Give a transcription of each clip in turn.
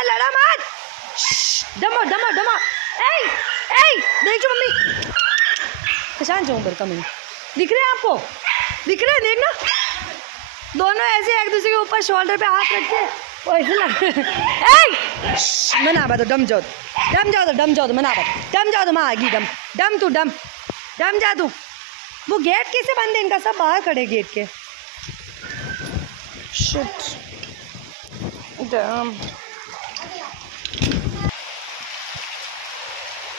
हाँ लड़ा मत, डमो डमो डमो। ए ए देख जो मम्मी पहचान जाऊँ घर का मैं। दिख रहे हैं आपको, दिख रहे हैं, देखना दोनों ऐसे एक दूसरे के ऊपर शोल्डर पे हाथ रख के वो ऐसे लग ए मैं ना बता डम जाओ मैं ना बता डम जाओ मैं आगी डम तू डम जा तू। वो गेट कैसे बंद है इनका, सब बाहर खड़े गेट के। शिट डम।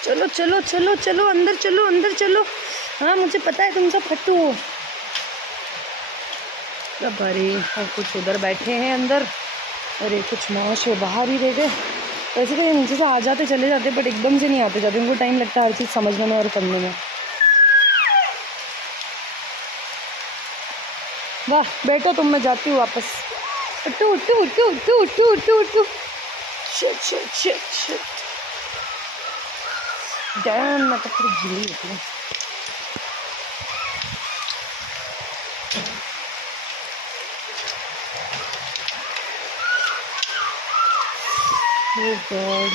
चलो चलो चलो चलो अंदर चलो। हाँ मुझे पता है तुम सब फट्टू हो। अरे और कुछ उधर बैठे हैं अंदर, अरे कुछ मौश है बाहर ही रह गए। वैसे तो ये नीचे से आ जाते चले जाते, बट एकदम से नहीं आते जाते, उनको टाइम लगता है हर चीज़ समझने में और करने में। वाह बेटा तुम, मैं जाती हूँ वापस। टू शिट डैम, मैं तो पूरी गिली होती हूँ। Oh God.